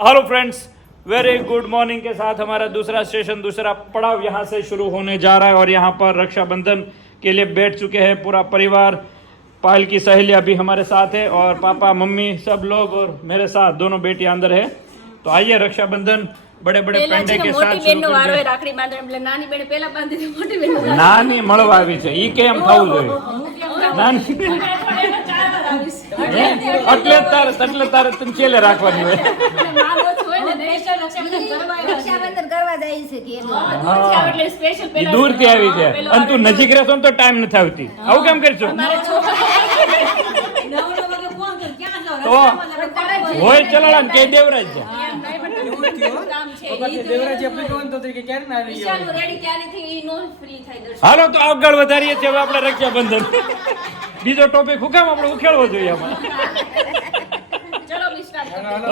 Hello friends, very good morning के साथ हमारा दूसरा स्टेशन, दूसरा पड़ाव यहाँ से शुरू होने जा रहा है। और यहाँ पर रक्षाबंधन के लिए बैठ चुके हैं पूरा परिवार। पायल की सहेलियाँ भी हमारे साथ है और पापा मम्मी सब लोग और मेरे साथ दोनों बेटियां अंदर है। तो आइए रक्षाबंधन बड़े बड़े पेंडे के साथ नानी મળવા આવી છે ઈ કેમ થવું જોઈએ નાની એટલે તારે તને છેલે રાખવાની હોય દૂર થી આવી છે અને તું નજીક રહેશો તો ટાઈમ નથી આવતી આવું કેમ કરશો તો હોય ચલાડા કે દેવરાજ છે હાલો તો આગળ વધારીએ છીએ હવે આપણે રક્ષાબંધન બીજો ટોપિક હુકામ આપણે ઉખેડવો જોઈએ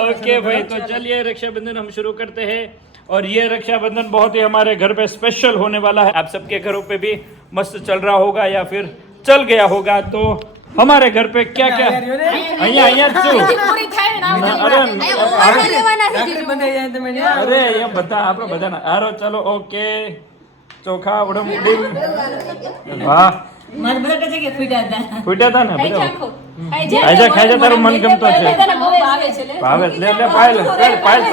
ओके भाई, तो चलिए रक्षाबंधन हम शुरू करते हैं। और ये रक्षाबंधन बहुत ही हमारे घर पे स्पेशल होने वाला है। आप सबके घरों पे भी मस्त चल रहा होगा या फिर चल गया होगा। तो हमारे घर पे क्या क्या अरे ये बता आप बताना हारो चलो ओके चोखा उड़म वाह फूटा था ना आजा खाजा तारो मन गमतो छे भावे ले ले पायल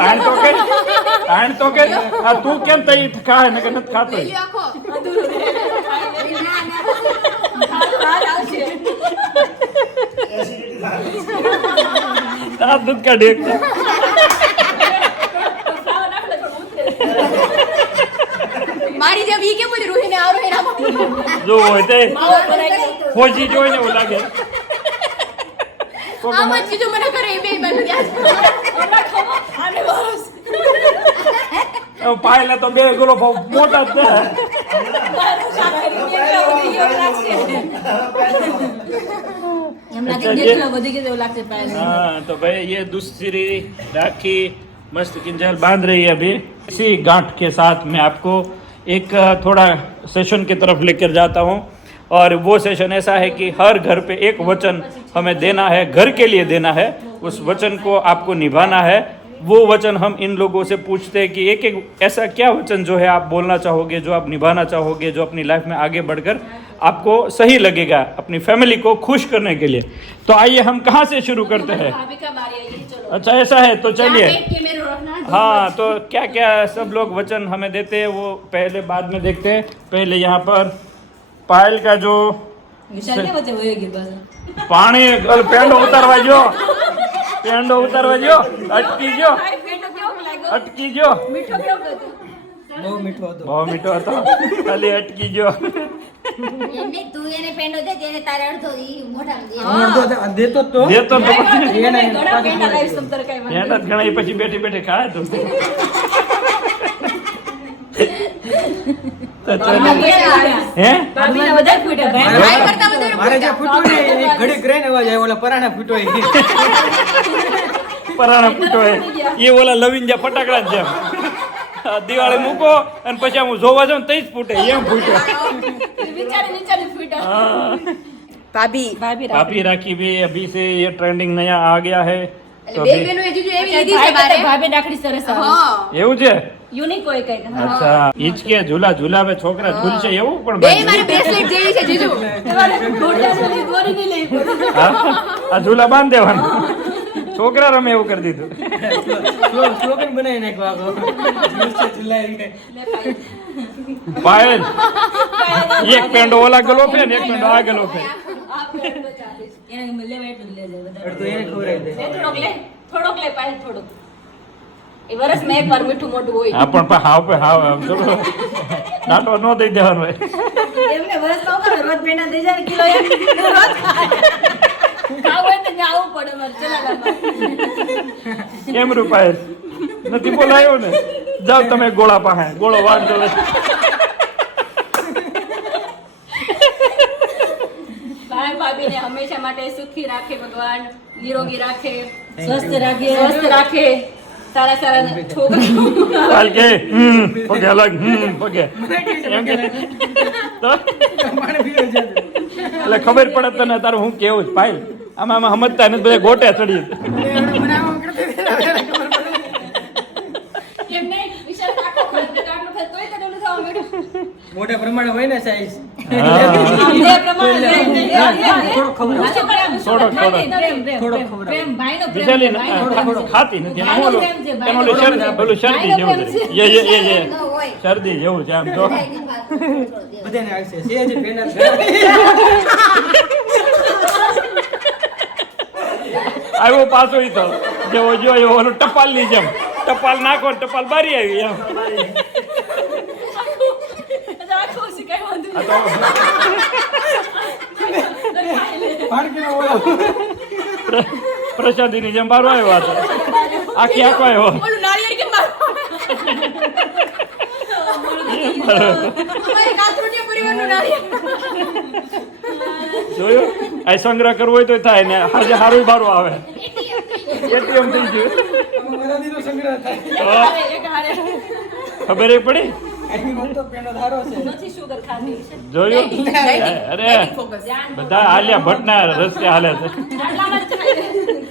ताण तो के आ तू केम तई खाए न के नत खातो ता दूध का डेक મારી જેમ ઈ કેમ બોલી રોહિને આરો એના જો હોય તે ફોજી જોઈને એવું લાગે આ મત કીધું મને કરે એ બે બન ગયા हमरा ખમો આને વારસ પાયલા તો બે ગોલો મોટા જ છે हाँ तो भाई ये दूसरी राखी मस्त किंजल बांध रही है अभी। इसी गांठ के साथ मैं आपको एक थोड़ा सेशन की तरफ लेकर जाता हूँ। और वो सेशन ऐसा है कि हर घर पे एक वचन हमें देना है, घर के लिए देना है। उस वचन को आपको निभाना है। वो वचन हम इन लोगों से पूछते हैं कि एक एक ऐसा क्या वचन जो है आप बोलना चाहोगे, जो आप निभाना चाहोगे, जो अपनी लाइफ में आगे बढ़कर आपको सही लगेगा अपनी फैमिली को खुश करने के लिए। तो आइए हम कहाँ से शुरू करते हैं? अच्छा ऐसा है तो चलिए। हाँ तो क्या क्या सब लोग वचन हमें देते हैं वो पहले बाद में देखते हैं। पहले यहाँ पर पायल का जो पानी पेंडो उतारवा जो अटकी जो बहुत मीठो હતો ખાલી અટકી જો એમને તું એને પેંડો દે તેને તારે અડધો ઈ મોઢામાં દે દેતો તો એને ઘણા પેંડા લાવી સમતર કાઈ પેંડા ઘણા પછી બેઠી બેઠી ખાય તો હે ભાભીના બધા ફૂટ્યા ભાઈ કરતા વધારે મારે જે ફૂટો ને એક ઘડી ગ્રેન અવાજ આવ્યો ઓલા પરાણા ફૂટો પરાણા ફૂટો એ ઓલા લવિંજા ફટાકડા જ છે દિવાળી મૂકો અને પછી હું જોવા જાઉં તઈ જ ફૂટે એમ ફૂટે વિચારે નીચે ફૂટા भाभी राखी भी अभी से ये ट्रेंडिंग नया आ गया है તો બે બેનો એ જીજુ એવી લીધી છે મારે ભાભે ડાકડી સરસ આવે હા એવું છે યુનિક હોય કઈ અચ્છા ઈચકે ઝૂલા ઝૂલાવે છોકરા ઝૂલશે એવું પણ બે મારી બ્રેસલેટ જેવી છે જીજુ ગોટા સુધી દોરી નહીં લઈ પડે આ ઝૂલા બાંધ દેવાનું છોકરા રમે એવું કરી દીધું સ્લોગન બનાવી નાખ્યો પાયલ એક પેંડો ઓલા ગલો પે ને એક પેંડો આ ગલો પે એને લેવા એટલું લે જાય બધા અડધો એને ખવડાવી દે થોડોક લે પાય થોડોક એ વર્ષમાં એકવાર મીઠું મોઢું હોય હા પણ હાવ નાટો ન દઈ દેવાનો હોય એમને વર્ષમાં ઉપર રોજ પેંડા દઈ જાય કિલો એક રોજ ખાવ હોય તો આવું પડે મારે ચલાવવામાં કેમ રૂપાયલ નથી બોલાયો ને જાવ તમે ગોળા પાસે ગોળો વાળ દો ભાભીને હંમેશા માટે સુખી રાખે ભગવાન, નિરોગી રાખે, સ્વસ્થ રાખે સારા સારા છોકરા હાલ કે પગે અલગ પગે એમ કે તો એટલે ખબર પડે તને તારું હું કેવું જ પાયલ આમાં સમજતા નથી બધા ગોટે ચડી મોટા પ્રમાણે હોય ને સાઈઝ હા. એ પ્રમાણે થોડો ખવડાવો. થોડોક. થોડો ખવડાવો. પ્રેમ ભાઈનો પ્રેમ વિશાલી છે, ભાઈનો ના, પ્રેમ છે. ખાતી નથી એનું ભાઈનો ઓલું પ્રેમ છે, એનું ઓલું ભાઈનો શરદી ઓલું શરદી ભાઈનો જેવું પ્રેમ છે. યે ન હોય. શરદી જેવું છે આમ જો બધાને આવશે છે હજી પેના આવ્યો પાછો ઈ તો જેવો જોયો ઓલું ટપાલ ની જેમ ટપાલ નાખો ને ટપાલ બારી આવી એમ રાખો છે, કઈ વાંધો આ નહીં. તો પાડકીનો ઓળો. પ્રસાદી ની જેમ બારો આવ્યો હતો આખી આખો આવ્યો ઓલું નાળિયેર કેમ મારવાનું? અમારી નાથુડીઓ પરિવારનું નાળિયેર. જોયું આ સંગ્રહ કરવો હોય તો થાય ને આજે હારું બારો આવે એટીએમ થઈ ગયું વરાદીનો સંગ્રહ થાય. તો એક હારે. ખબર એ પડી આની મોટો પેનો ધારો છે. નથી sugar ખાતી. જોયું અરે બધા આલિયા ભટ્ટના રસ્તે હાલે છે આટલામાં જ ખાય.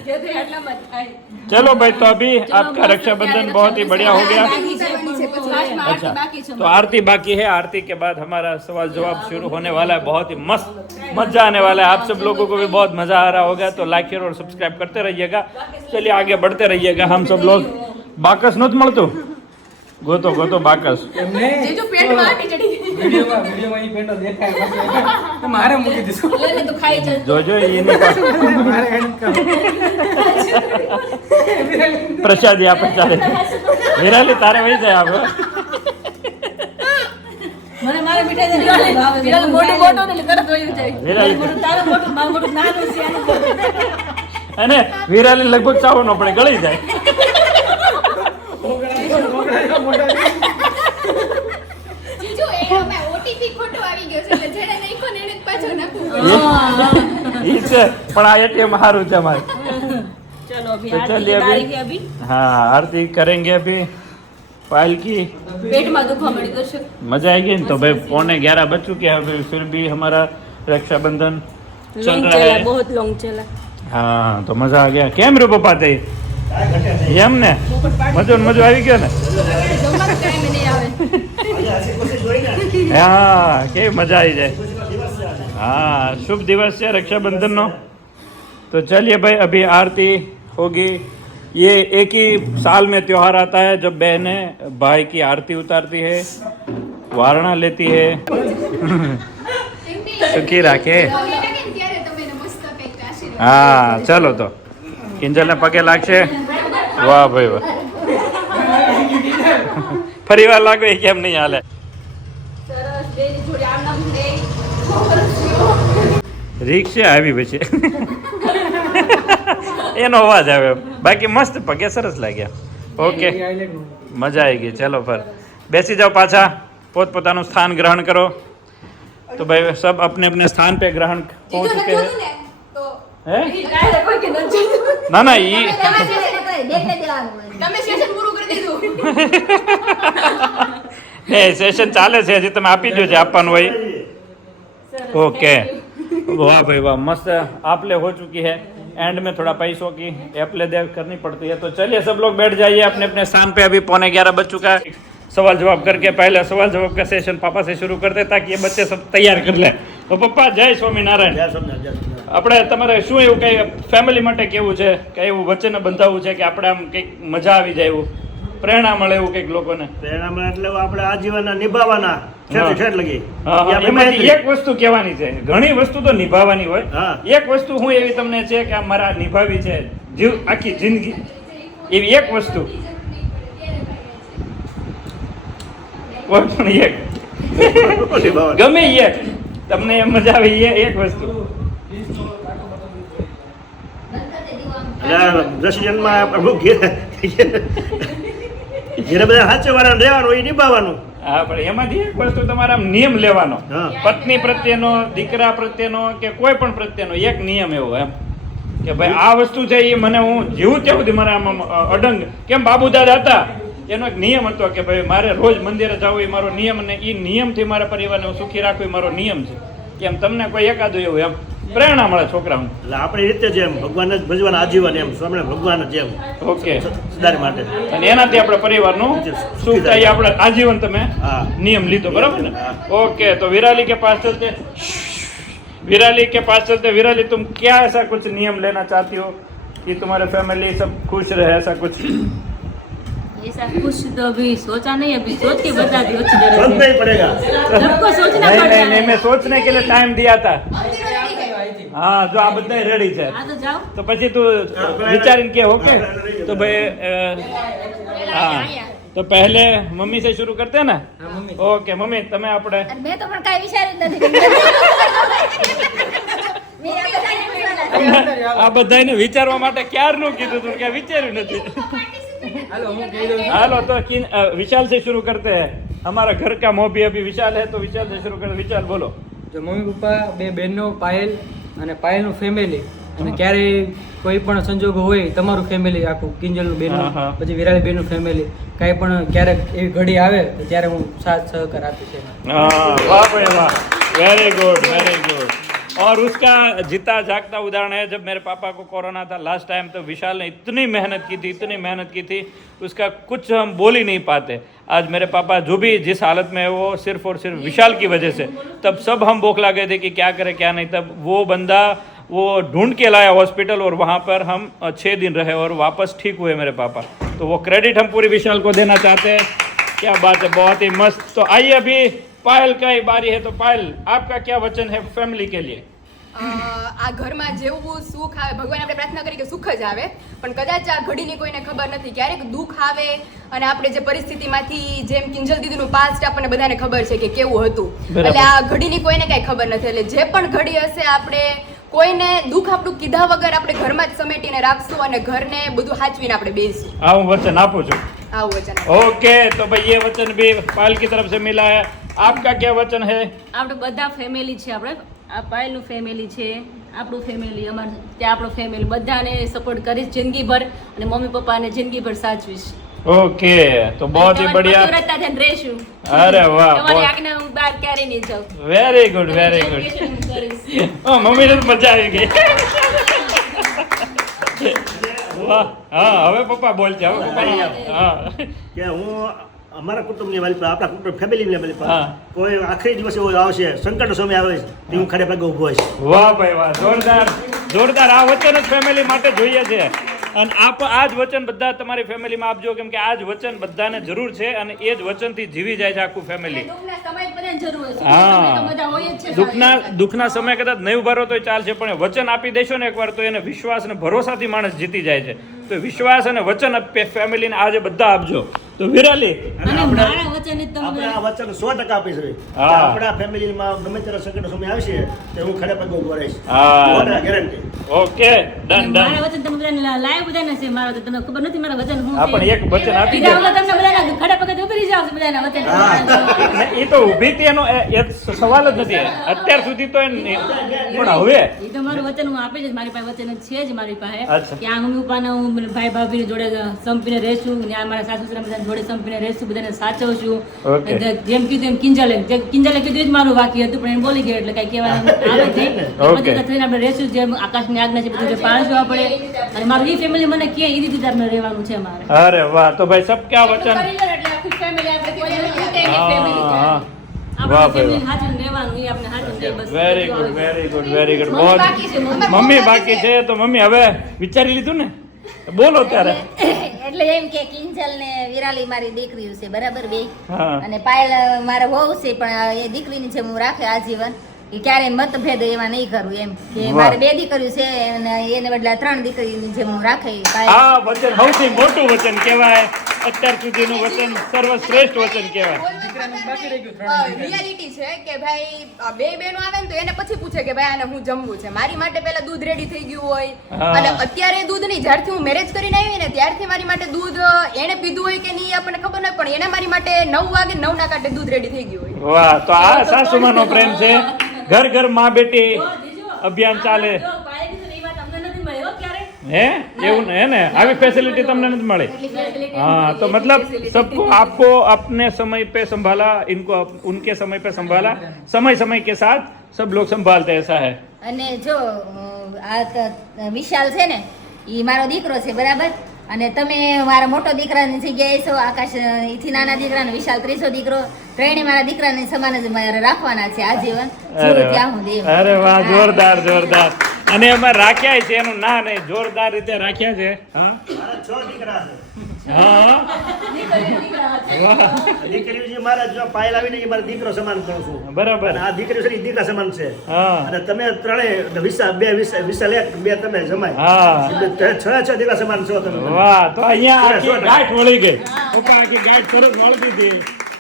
જે તે આટલામાં જ ખાય. चलो भाई तो अभी आपका रक्षाबंधन बहुत ही बढ़िया हो गया बाकी છે, લાસ્ટમાં આરતી બાકી છે. तो आरती बाकी है आरती के बाद हमारा सवाल जवाब शुरू होने वाला है बहुत ही मस्त मजा आने वाला है आप सब लोगों को भी बहुत मजा आ रहा होगा तो लाइक शेयर और सब्सक्राइब करते रहिएगा चलिए आगे बढ़ते रहिएगा हम सब लोग बाकस नत મળતું ગોતો ગોતો બાકસ એમને જે જો પેટમાં આટી ચડી ગઈ. વિડીયોમાં ઈ પેનો દેખાય પછી મારે મૂકી દીધું. લે લે તું ખાઈ જા. જોજો એની પાસે મારે હેલ્પ કરો. પ્રસાદી આપે ચાલે વિરાલી તારે વહી જાય આપણે મને મારે મીઠાઈ દે ને ભાવે છે. મોટું મોટું એટલે તરત વયું જાય. વિરાલી મોટું તારું મોટું મારું મોટું નાનું છે આનું મોટું. અને વિરાલી લગભગ ચાવો ન પડે ગળી જાય જીજુ એમાં ઓટીપી ખોટો આવી ગયો છે એટલે જેને નાખ્યો ને એને જ પાછો નાખવું ઈ છે પણ આ એટીએમ સારું છે અમારે चलो अभी तो आरती चलिए की अभी तारीख है अभी हाँ आरती करेंगे अभी पायल की पेट में दुखा मड़ी दर्शक मजा आएगी ना तो भाई 11:15 बज चुके हैं अभी फिर भी हमारा रक्षाबंधन चल रहा है बहुत लॉन्ग चला हाँ तो मजा आ गया કેમ રે પપ્પા તે એમ ને મજો ને મજો આવી ગયો ને जमा टाइम में नहीं आवे हाँ કેવી મજા આવી જાય हाँ शुभ दिवस है रक्षाबंधन नो तो चलिए भाई अभी आरती होगी ये एक ही साल में त्योहार आता है जब बहनें भाई की आरती उतारती है वारणा लेती है सुखी राखे ત્યારે તમે એને મસ્ત કંઈક આશીર્વાદ हाँ चलो तो किंजल ने पगे लागशे वाह भाई वाह परिवार लागो ये केम नहीं हाले सरस बेनी जोड़ी आम नाम रे रिक्शे આવી પછી એનો અવાજ આવે બાકી મસ્ત પગે સરસ લાગ્યા ઓકે મજા આવી ગઈ ચલો ફર બેસી જાઓ પાછા પોતપોતાનું સ્થાન ગ્રહણ કરો तो भाई सब अपने अपने स्थान पे ग्रहण हो चुके हैं हैं કાલે કોઈ કે નથી ना ना ये તમે સેશન પૂરું કરી દીધું એ સેશન ચાલે છે હજી તમે આપી દો છે આપવાનું હોય ओके वाह भाई वाह मस्त आप ले हो चुकी है एंड में थोड़ा पैसों की एप्ले दे करनी पड़ती है तो चलिए सब लोग बैठ जाइए अपने अपने स्थान पे अभी 11:15 बज चुका है सवाल जवाब करके पहले सवाल जवाब का सेशन पापा से शुरू कर दे ताकि ये बच्चे सब तैयार कर ले तो पप्पा जय स्वामीनारायण આપણે તમારે શું એવું કઈ ફેમિલી માટે કેવું છે કે એવું વચ્ચેને બંધાવવું છે કે આપણે આમ કંઈક મજા આવી જાય એવું પ્રેરણા મળે એવું કંઈક લોકોને પ્રેરણા એટલે આપણે આજીવન નિભાવવાના હા. ઠેઠ લગી હા, હા, એમાંથી એક વસ્તુ કહેવાની છે ઘણી વસ્તુ તો નિભાવવાની હોય હા. એક વસ્તુ હું એવી તમને છે કે આ મારા નિભાવી છે જીવ આખી જિંદગી એવી એક વસ્તુ કોઈ પણ એક ગમે ઈ એક તમને એમ મજા આવે એ એક વસ્તુ રસીજનમાં પ્રભુ ઘેરે બધા સાચવવાના રહેવાનું એ નિભાવવાનું હા પણ એમાંથી એક વસ્તુ તમારા આમ નિયમ લેવાનો હા. પત્ની પ્રત્યેનો દીકરા પ્રત્યેનો કે કોઈ પણ પ્રત્યેનો એક નિયમ એવો એમ કે ભાઈ આ વસ્તુ છે એ મને હું જીવું ત્યાં સુધી મારા આમ અડંગ કેમ બાબુ દાદા હતા એનો એક નિયમ હતો કે ભાઈ મારે રોજ મંદિરે જવું એ મારો નિયમ અને એ નિયમથી મારા પરિવારને હું સુખી રાખવું એ મારો નિયમ છે કેમ તમને કોઈ એકાદું એવું એમ પ્રેરણા મળે છોકરાઓને. એટલે આપણી રીતે જેમ ભગવાન જ ભજવાના આજીવન એમ સ્વામી ભગવાન જ એમ ઓકે, સદાય માટે. અને એનાથી આપણે પરિવારનું સુખ થાય, આપણે આજીવન તમે હા. નિયમ લીધો, બરાબર ને? હા. ओके, तो विराली के पास चलते, विराली के पास चलते. विराली, तुम क्या ऐसा कुछ नियम लेना चाहती हो कि तुम्हारे फैमिली सब खुश रहे, ऐसा कुछ? ऐसा कुछ तो अभी सोचा नहीं, अभी सोच के बता दी अच्छी तरह બંધ से। નહીં પડેગા. सबको सोचना नहीं पड़ता नहीं नहीं, है। मैं सोचने के लिए टाइम दिया था. મંદિરો થઈ ગઈ. हाँ, जो आप બધા રેડી છે हाँ तो जाओ। તો પછી તું વિચારીને કે ઓકે. તો ભાઈ हाँ, तो पहले मम्मी से शुरू करते हैं ना? હા મમ્મી ओके मम्मी, તમે આપણે અને મેં તો પણ કાંઈ વિચાર્યું જ નથી મેં આ બધાને પૂછવાના. આ બધાને વિચારવા માટે ક્યારનું કીધું તું, કે વિચાર્યું નથી. હાલો હું કહી દઉં છું. हेलो, तो विशाल से शुरू करते हैं. हमारा घर का मोभी अभी विशाल है, तो विशाल से शुरू करते. विशाल बोलो. જો મમ્મી પપ્પા, બે બહેનો, પાયલ અને પાયલનું ફેમિલી, અને ક્યારેય કોઈ પણ સંજોગો હોય તમારું ફેમિલી આખું, કિંજલનું બેનનું, હા, હા. પછી વિરાળી બેનનું ફેમિલી, કાંઈ પણ ક્યારેક એવી ઘડી આવે તો ત્યારે હું સાથ સહકાર આપીશ એમાં. हाँ, वाह भाई वाह, वेरी गुड वेरी गुड. और उसका जीता जागता उदाहरण है, जब मेरे पापा को कोरोना था लास्ट टाइम, तो विशाल ने इतनी मेहनत की थी, इतनी मेहनत की थी, उसका कुछ हम बोल ही नहीं पाते. आज मेरे पापा जो भी जिस हालत में है, वो सिर्फ और सिर्फ विशाल की वजह से. तब सब हम बौखला गए थे कि क्या करें क्या नहीं. तब वो बंदा वो ढूंढ के लाया हॉस्पिटल, और वहाँ पर हम 6 दिन रहे और वापस ठीक हुए मेरे पापा. तो वो क्रेडिट हम पूरी विशाल को देना चाहते हैं. क्या बात है, बहुत ही मस्त. तो आइए अभी पायल का ही बारी है. तो पायल, आपका क्या वचन है फैमिली के लिए? આ ઘરમાં જેવું સુખ આવે, ભગવાન આપણે પ્રાર્થના કરી કે સુખ જ આવે, પણ કદાચ આ ઘડીની કોઈને ખબર નથી. ક્યારેક દુઃખ આવે અને આપણે જે પરિસ્થિતિમાંથી, જેમ કિંજલ દીદીનું પાસ્ટ આપણને બધાને ખબર છે કે કેવું હતું, બરાબર. એટલે આ ઘડીની કોઈને કાંઈ ખબર નથી. એટલે જે પણ ઘડી હશે, આપણે કોઈને દુઃખ આપણું કીધા વગર આપણે ઘરમાં જ સમેટીને રાખશું અને ઘરને બધું સાચવીને આપણે બેસીશું. हाँ, હું वचन આપું છું. આવું વચન. ओके, तो भाई ये वचन भी पायल की तरफ से मिला है. आपका क्या वचन है? આપણે બધા ફેમિલી છે, આપણે આ પાયલનું ફેમિલી છે, આપણું ફેમિલી, અમારું ત્યાં આપણું ફેમિલી, બધાને સપોર્ટ કરીશ જિંદગીભર, અને મમ્મી પપ્પાને જિંદગીભર સાચવીશ. ओके, तो बहुत ही बढ़िया. પતિવ્રતા થઈને રહીશું. अरे वाह, તમારી बहुत આજ્ઞા હું બહાર ક્યારેય નહીં જાઉં. Very good very good. Dedication હું કરીશ. મમ્મી ને મજા આવી ગઈ. વાહ. હા, હવે પપ્પા બોલ છે. હવે પપ્પા. હા, કે હું અમારા કુટુંબની વાલી પાસે, આપણા કુટુંબ ફેમિલીની વાલી પાસે, હા. કોઈ આખરી દિવસ એવો આવશે, સંકટ સમય આવે છે, તે હું ખડે પગે ઊભો હોઈશ. વાહ ભાઈ વાહ, જોરદાર જોરદાર. આ વચન જ ફેમિલી માટે જોઈએ છે. અને આ જ વચન બધા તમારી ફેમિલીમાં આપજો, કેમ કે આ જ વચન બધાને જરૂર છે, અને એ જ વચનથી જીવી જાય છે આખું ફેમિલી. દુઃખના સમય બધાને જરૂર હોય છે. હા. સમય તો બધા હોય જ છે. દુઃખના સમય કદાચ નહીં ઉભા રહો તોય ચાલશે, પણ એ વચન આપી દેશો ને એકવાર, તો એને વિશ્વાસ અને ભરોસાથી માણસ જીતી જાય છે. તો વિશ્વાસ અને વચન ફેમિલીને આજે બધા આપજો. તો વિરાલી, અને અને આપણે મારા વચન જ તમે આપણે આ વચન 100% આપીશ હવે. હા. કે આપણા ફેમિલીમાં ગમે ત્યારે સંકટ સમય આવશે તો હું ખડે પગે ઊભો રહીશ. હા. ગેરંટી. Okay, done done. મારા વચન તમે બધાને લાઈવ બધાને છે. મારા વચન તમને ખબર નથી મારા વચન શું હા, પણ છે. એક વચન આપી દે. બીજા વગર તમને બધાના ખડા પગે ઉભી રહી જાવ છો બધાના વચન. એ તો ઊભી હતી, એનો એ સવાલ જ નથી અત્યાર સુધી. તો પણ હવે એ તો મારું વચન હું આપી જ, મારી પાસે વચન છે જ મારી પાસે. અચ્છા. કે આ મમ્મી પપ્પાને હું ભાઈ ભાભીની જોડે સંપીને રહેશું, ને આ મારા સાસુ સસરા બધા જોડે સંપીને રહેશું, બધાને સાચવશું. ઓકે. જેમ કીધું એમ કિંજલે કીધું એ જ મારું વાક્ય હતું, પણ એને બોલી ગયો એટલે કઈ કહેવાનું આવે છે. ઓકે. પછી થઈને આપણે રહેશું, જેમ આકાશની આજ્ઞા છે બધું જે પાળશું આપણે. અને મારું એ ફેમિલી મને કે એ રીતે જ આપણે રહેવાનું છે મારે. અરે વાહ, તો ભાઈ સબ ક્યાં વચન. એટલે આખી ફેમિલી આપણે કોઈ નથી એની હા, family છે. હા. આપણે વાહ ફેમિલી ભાઈ, હાજર રહેવાનું, એ આપણે હાજર રહે બસ. Very good very good very good. મમ્મી બહુ બાકી છે, મમ્મી બાકી છે. તો મમ્મી હવે વિચારી લીધું ને, બોલો ત્યારે. એટલે એમ કે કિંજલ ને વિરાલી મારી દીકરીઓ છે, બરાબર બે, હા. અને પાયલ મારો વહુ છે, પણ એ દીકરીની જેમ હું રાખે આજીવન, કે ક્યારે મતભેદ એમાં નહીં કરવું, એમ કે વાહ. મારે 2 દીકરીઓ છે અને એને બદલા 3 દીકરીની જેમ હું રાખે. પાયલ આ વચન સૌથી મોટું વચન કહેવાય, અત્યાર સુધીનું વચન સર્વશ્રેષ્ઠ વચન કહેવાય. બાકી રહી ગયું 3 દીકરા. રિયાલિટી છે કે ભાઈ આ બે બહેનો આવે ને તો એને પછી પૂછે કે ભાઈ આને હું જમવું છે. મારી માટે પહેલા દૂધ રેડી થઈ ગયું હોય, હા. અને અત્યારે દૂધ નહીં, જ્યારથી હું મેરેજ કરીને આવી ને ત્યારથી મારી માટે દૂધ એને પીધું હોય કે નહીં એ આપણને ખબર નહીં, પણ એને મારી માટે 9 વાગે 9 ના કાંઠે દૂધ રેડી થઈ ગયું હોય. વાહ, તો આ સાસુમાનો પ્રેમ છે. ઘર ઘર માં બેટી અભિયાન ચાલે. જો પાયલ કીધું ને એ વાત અમને નથી મળી હો ક્યારે. હે એવું હે ને, આવી ફેસિલિટી તમને નથી મળી. हाँ, तो मतलब सबको आपको अपने समय पे संभाला, इनको उनके समय पे संभाला, समय समय के साथ सब लोग संभालते हैं, ऐसा है. અને જો વિશાલ છે ને એ મારો દીકરો છે બરાબર, અને તમે મારા મોટો દીકરાની જગ્યાએ છો. આકાશ એથી નાના દીકરા, વિશાલ ત્રીજો દીકરો, ત્રણે મારા દીકરાની સમાન જ મારે રાખવાના છે આજીવન, જીવું ત્યાં સુધી એમ. અરે વાહ, જોરદાર જોરદાર. અને એમાં રાખ્યા છે, એનું ના નહીં, જોરદાર રીતે રાખ્યા છે. હા મારા 6 દીકરા છે. હા દીકરીઓ જે મારા જો પાયલ આવીને એ મારા દીકરો સમાન કહું છું. બરાબર. અને આ દીકરીઓ છે એ દીકરા સમાન છે. હા અને તમે ત્રણેય વિશાલ એક, બે તમે જમાય. હા 6 દીકરા સમાન છો તમે. વાહ, તો અહીંયા આખી ગાંઠ વળી ગઈ. પપ્પા આખી ગાંઠ થોડુંક વળતી હતી.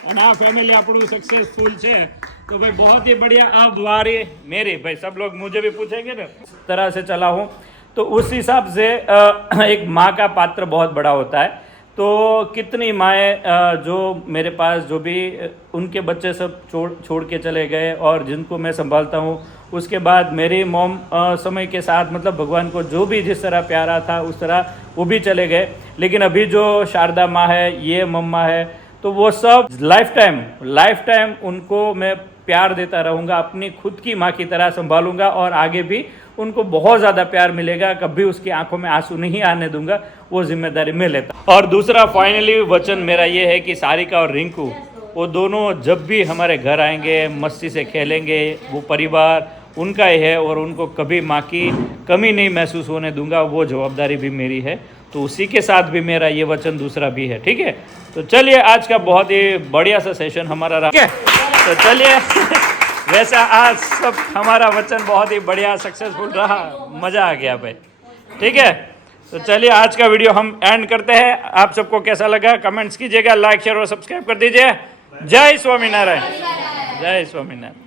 અને આ ફैमिली આપણું सक्सेसफुल છે. तो भाई बहुत ही बढ़िया. अब बारी मेरी, भाई सब लोग मुझे भी पूछेंगे ना तरह से चला हूँ, तो उस हिसाब से एक माँ का पात्र बहुत बड़ा होता है. तो कितनी माएँ जो मेरे पास जो भी उनके बच्चे सब छोड़ के चले गए और जिनको मैं संभालता हूँ, उसके बाद मेरी मॉम समय के साथ मतलब भगवान को जो भी जिस तरह प्यारा था उस तरह वो भी चले गए. लेकिन अभी जो शारदा माँ है, ये मम्मा है, तो वो सब लाइफ टाइम उनको मैं प्यार देता रहूँगा, अपनी खुद की माँ की तरह संभालूंगा और आगे भी उनको बहुत ज़्यादा प्यार मिलेगा. कभी उसकी आंखों में आंसू नहीं आने दूंगा, वो जिम्मेदारी मैं लेता. और दूसरा फाइनली वचन मेरा ये है कि सारिका और रिंकू वो दोनों जब भी हमारे घर आएंगे मस्ती से खेलेंगे, वो परिवार उनका ही है और उनको कभी माँ की कमी नहीं महसूस होने दूंगा. वो जवाबदारी भी मेरी है. तो उसी के साथ भी मेरा ये वचन दूसरा भी है. ठीक है, तो चलिए आज का बहुत ही बढ़िया सा सेशन हमारा रहा. ठीक है, तो चलिए वैसा आज सब हमारा वचन बहुत ही बढ़िया सक्सेसफुल रहा, मज़ा आ गया भाई. ठीक है, तो चलिए आज का वीडियो हम एंड करते हैं. आप सबको कैसा लगा कमेंट्स कीजिएगा, लाइक शेयर और सब्सक्राइब कर दीजिए. जय स्वामीनारायण. जय स्वामीनारायण.